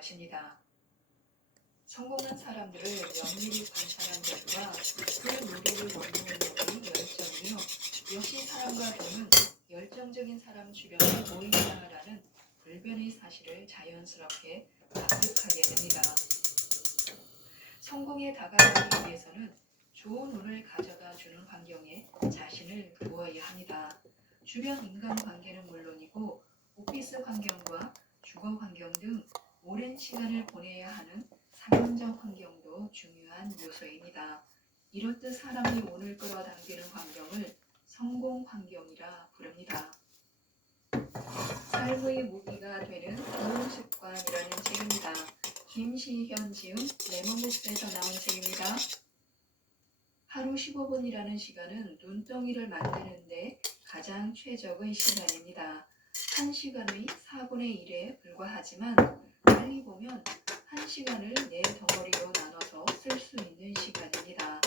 것입니다. 성공한 사람들을 면밀히 관찰한 결과 그 노력을 원동력이 열정이요. 역시 사람과 돈은 열정적인 사람 주변에 모인다라는 불변의 사실을 자연스럽게 납득하게 됩니다. 성공에 다가가기 위해서는 좋은 운을 가져다 주는 환경에 자신을 두어야 합니다. 주변 인간관계는 물론이고 오피스 환경과 주거 환경 등 오랜 시간을 보내야 하는 상황적 환경도 중요한 요소입니다. 이렇듯 사람이 운을 끌어당기는 환경을 성공 환경이라 부릅니다. 삶의 무기가 되는 좋은 습관이라는 책입니다. 김시현 지음 레몬북스에서 나온 책입니다. 하루 15분이라는 시간은 눈덩이를 만드는데 가장 최적의 시간입니다. 1시간의 4분의 1에 불과하지만 달리 보면 1시간을 네 덩어리로 나눠서 쓸 수 있는 시간입니다.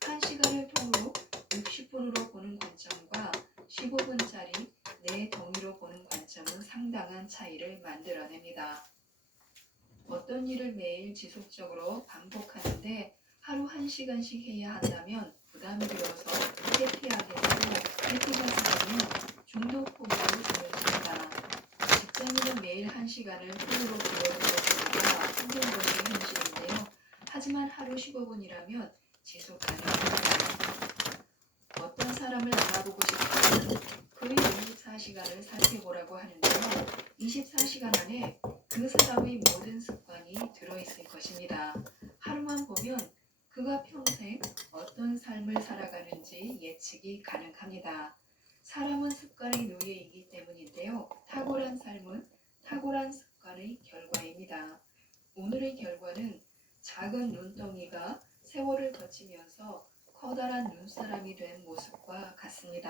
1시간을 통으로 60분으로 보는 관점과 15분짜리 네 덩이로 보는 관점은 상당한 차이를 만들어냅니다. 어떤 일을 매일 지속적으로 반복하는데 하루 1시간씩 해야 한다면 부담이 되어서 회피하게 되고 회피가 쌓이면 중독 포기로 이어집니다. 직장인은 매일 1시간을 회의로 기울이는 것보다 힘든 것이 현실인데요. 하지만 하루 15분이라면 지속 가능합니다. 어떤 사람을 알아보고 싶으면 그의 24시간을 살펴보라고 하는데요. 24시간 안에 그 사람의 모든 습관이 들어있을 것입니다. 하루만 보면 그가 평생 어떤 삶을 살아가는지 예측이 가능합니다. 사람은 습관의 노예이기 때문인데요. 탁월한 삶은 탁월한 습관의 결과입니다. 오늘의 결과는 작은 눈덩이가 세월을 거치면서 커다란 눈사람이 된 모습과 같습니다.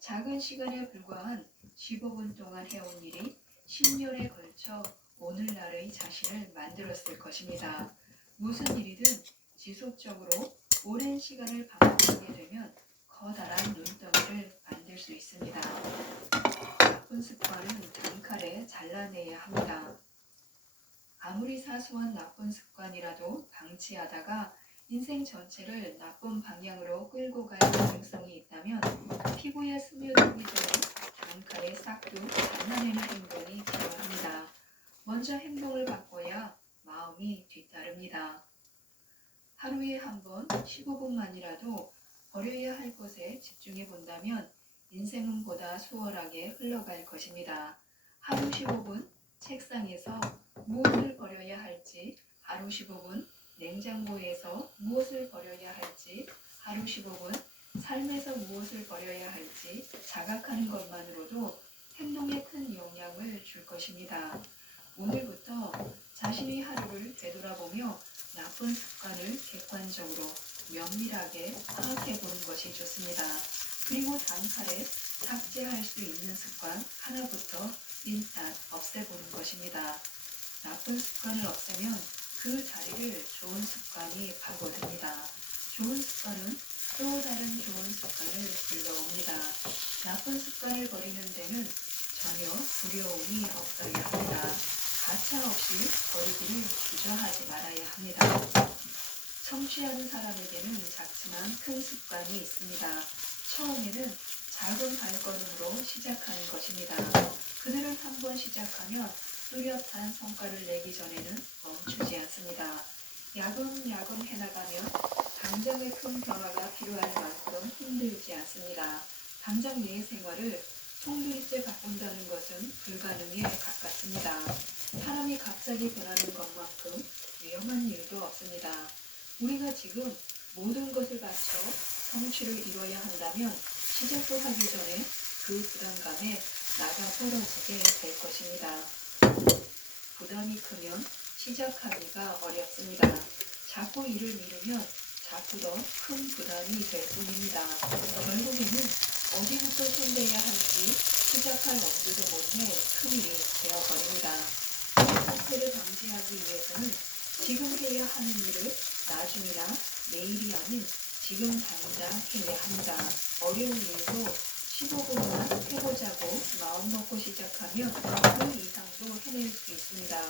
작은 시간에 불과한 15분 동안 해온 일이 10년에 걸쳐 오늘날의 자신을 만들었을 것입니다. 무슨 일이든 지속적으로 오랜 시간을 반복하게 되면 커다란 눈덩이를 만들 수 있습니다. 나쁜 습관은 단칼에 잘라내야 합니다. 아무리 사소한 나쁜 습관이라도 방치하다가 인생 전체를 나쁜 방향으로 끌고 갈 가능성이 있다면 피부에 스며들기 전에 단칼에 싹둑 잘라내는 행동이 필요합니다. 먼저 행동을 바꿔야 마음이 뒤따릅니다. 하루에 한 번 15분만이라도 버려야 할 것에 집중해 본다면 인생은 보다 수월하게 흘러갈 것입니다. 하루 15분 책상에서 무엇을 버려야 할지, 하루 15분 냉장고에서 무엇을 버려야 할지, 하루 15분 삶에서 무엇을 버려야 할지 자각하는 것만으로도 행동에 큰 영향을 줄 것입니다. 오늘부터 자신의 하루를 되돌아보며 나쁜 습관을 객관적으로 면밀하게 파악해 보는 것이 좋습니다. 그리고 단칼에 삭제할 수 있는 습관 하나부터 일단 없애보는 것입니다. 나쁜 습관을 없애면 그 자리를 좋은 습관이 파고듭니다. 좋은 습관은 또 다른 좋은 습관을 불러옵니다. 나쁜 습관을 버리는 데는 전혀 두려움이 없어야 합니다. 가차 없이 버리기를 주저하지 말아야 합니다. 성취하는 사람에게는 작지만 큰 습관이 있습니다. 처음에는 작은 발걸음으로 시작하는 것입니다. 그들은 한번 시작하면 뚜렷한 성과를 내기 전에는 멈추지 않습니다. 야금야금 해나가면 당장의 큰 변화가 필요할 만큼 힘들지 않습니다. 당장 내 생활을 송두리째 바꾼다는 것은 불가능에 가깝습니다. 사람이 갑자기 변하는 것만큼 위험한 일도 없습니다. 우리가 지금 모든 것을 바쳐 성취를 이뤄야 한다면 시작도 하기 전에 그 부담감에 나가 떨어지게 될 것입니다. 부담이 크면 시작하기가 어렵습니다. 자꾸 일을 미루면 자꾸 더 큰 부담이 될 뿐입니다. 결국에는 어디부터 손대야 할지 시작할 엄두도 못내 큰일이 되어버립니다. 이 사태를 방지하기 위해서는 지금 해야 하는 일을 나중이나 내일이 아닌 지금 당장 해야 합니다. 어려운 일도 15분만 해보자고 마음먹고 시작하면 그 이상도 해낼 수 있습니다.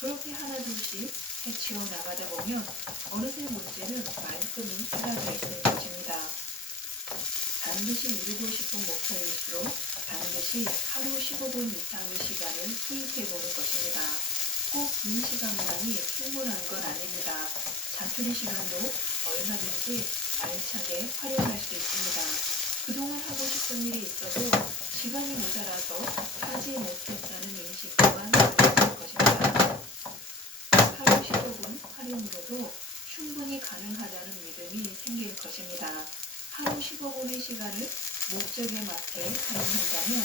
그렇게 하나둘씩 해치워 나가다 보면 어느새 문제는 말끔히 사라져 있을 것입니다. 반드시 이루고 싶은 목표일수록 반드시 하루 15분 이상의 시간을 투입해 보는 것입니다. 꼭 긴 시간만이 충분한 건 아닙니다. 자투리 시간도 얼마든지 알차게 활용할 수 있습니다. 그동안 하고 싶은 일이 있어도 시간이 모자라서 하지 못했다는 인식 또한 가져질 것입니다. 하루 15분 활용으로도 충분히 가능하다는 믿음이 생길 것입니다. 하루 15분의 시간을 목적에 맞게 활용한다면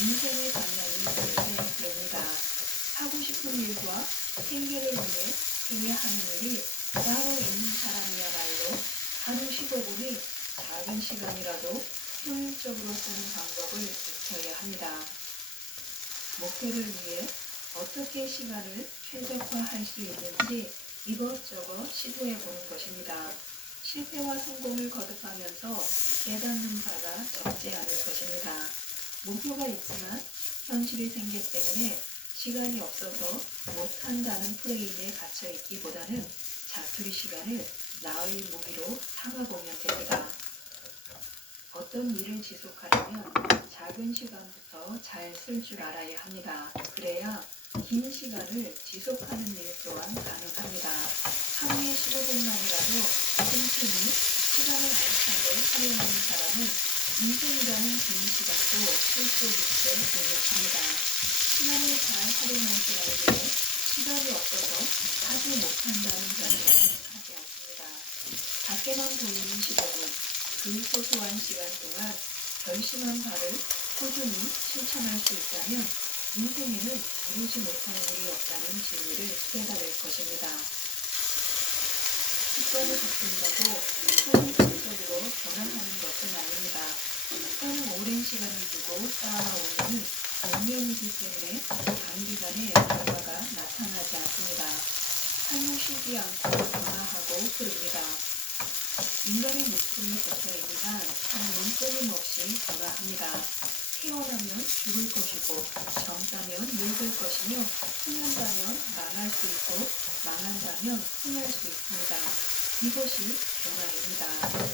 인생의 방향이 어느새 그럽니다. 하고 싶은 일과 생계를 위해 해야 하는 일이 따로 있는 사람이야말로 하루 15분의 작은 시간이라도 효율적으로 쓰는 방법을 익혀야 합니다. 목표를 위해 어떻게 시간을 최적화할 수 있는지 이것저것 시도해 보는 것입니다. 실패와 성공을 거듭하면서 깨닫는 바가 적지 않을 것입니다. 목표가 있지만 현실이 생기 때문에 시간이 없어서 못한다는 프레임에 갇혀 있기보다는 자투리 시간을 나의 무기로 삼아보면 됩니다. 어떤 일을 지속하려면 작은 시간부터 잘 쓸 줄 알아야 합니다. 그래야 긴 시간을 지속하는 일 또한 가능합니다. 하루에 15분만이라도 틈틈이 시간을 알차게 활용하는 사람은 인생이라는 긴 시간도 실속있게 공략합니다. 시간을 잘 활용할 줄 알기에 시간이 없어서 하지 못한다는 변명은 하지 않습니다. 밖에만 보이는 15분, 그 소소한 시간 동안 결심한 바를 꾸준히 실천할 수 있다면 인생에는 이루지 못할 일이 없다는 진리를 깨달을 것입니다. 습관이 바뀐다고 선입견적으로 변화하는 것은 아닙니다. 습관은 오랜 시간을 두고 쌓아오는 원념이기 때문에 단기간에 결과가 나타나지 않습니다. 삶을 쉬지 않고 변화하고 흐릅니다. 인간의 목숨이 붙어있는 한 삶은 끊임없이 변화합니다. 태어나면 죽을 것이고 젊다면 늙을 것이며 흥한다면 망할 수 있고 망한다면 흥할 수 있습니다. 이것이 변화입니다.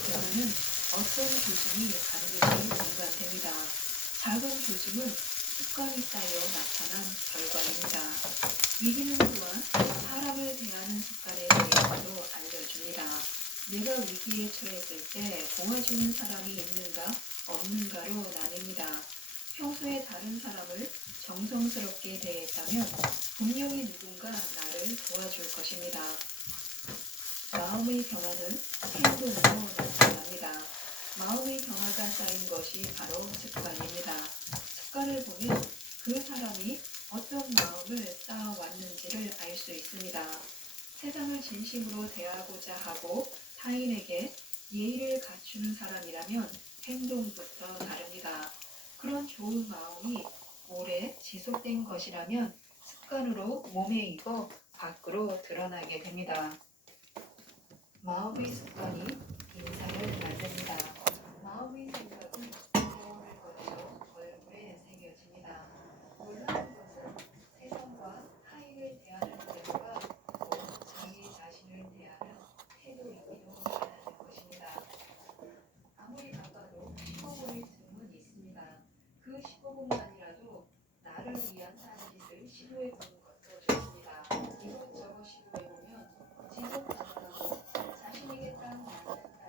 변화는 어떤 조짐이 반드시 연관됩니다. 작은 조짐은 습관이 쌓여 나타난 결과입니다. 위기는 또한 사람을 대하는 습관에 대해서도 알려줍니다. 내가 위기에 처했을 때 도와주는 사람이 있는가 없는가로 나뉩니다. 평소에 다른 사람을 정성스럽게 대했다면 분명히 누군가 나를 도와줄 것입니다. 마음의 변화는 행동으로 나타납니다. 마음의 변화가 쌓인 것이 바로 습관입니다. 습관을 보면 그 사람이 어떤 마음을 쌓아왔는지를 알 수 있습니다. 세상을 진심으로 대하고자 하고 타인에게 예의를 갖추는 사람이라면 행동부터 다릅니다. 그런 좋은 마음이 오래 지속된 것이라면 습관으로 몸에 익어 밖으로 드러나게 됩니다. 마음의 습관이 인상을 만듭니다. 마음의 생각은 세월을 거쳐 얼굴에 새겨집니다. 놀라운 것은 세상과 타인을 대하는 태도가 곧 자기 자신을 대하는 태도이기도 하다는 것입니다. 아무리 바빠도 15분의 틈은 있습니다. 그 15분만이라도 나를 위한 딴짓을 시도해보는 것도 좋습니다. 이것저것 시도해보면 지속 가능하고 자신에게 딱 맞는